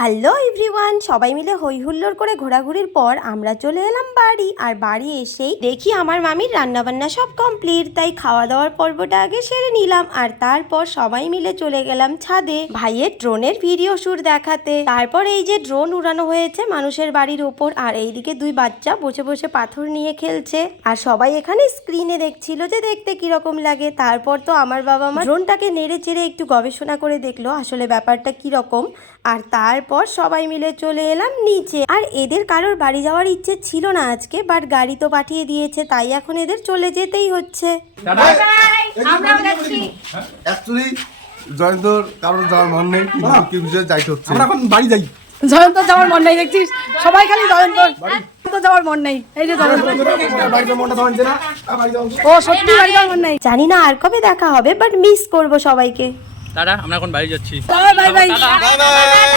Hello everyone, সবাই মিলে হই হুল্লোড় করে ঘোরাঘুরির পর আমরা চলে এলাম বাড়ি। আর বাড়ি এসেই দেখি আমার মামির রান্নাবান্না সব কমপ্লিট, তাই খাওয়া দাওয়ার পর্বটা আগে সেরে নিলাম। আর তারপর সবাই মিলে চলে গেলাম ছাদে ভাইয়ের ড্রোনের ভিডিও শুট দেখাতে। তারপর এই যে ড্রোন উড়ানো হয়েছে মানুষের বাড়ির ওপর, আর এইদিকে দুই বাচ্চা বসে বসে পাথর নিয়ে খেলছে। আর সবাই এখানে স্ক্রিনে দেখছিল যে দেখতে কিরকম লাগে। তারপর তো আমার বাবা মা ড্রোনটাকে নেড়ে চেড়ে একটু গবেষণা করে দেখলো আসলে ব্যাপারটা কিরকম। আর তারপর সবাই মিলে চলে এলাম নিচে। আর এদের কারোর বাড়ি যাওয়ার ইচ্ছে ছিল না আজকে, বাট গাড়ি তো পাঠিয়ে দিয়েছে, তাই এখন এদের চলে যেতেই হচ্ছে। জয়ন্তর কারোর যাওয়ার মন নেই, কি বিষয়ে যাইতে হচ্ছে। আমরা এখন বাড়ি যাই। জয়ন্ত যাওয়ার মন নেই, দেখছিস সবাই খালি জয়ন্ত যাওয়ার মন নেই। এই যে ও সত্যি বাড়ি যাওয়ার মন নেই। জানি না আর কবে দেখা হবে, বাট মিস করব সবাইকে। দাদা আমরা এখন বাড়ি যাচ্ছি। Bye bye.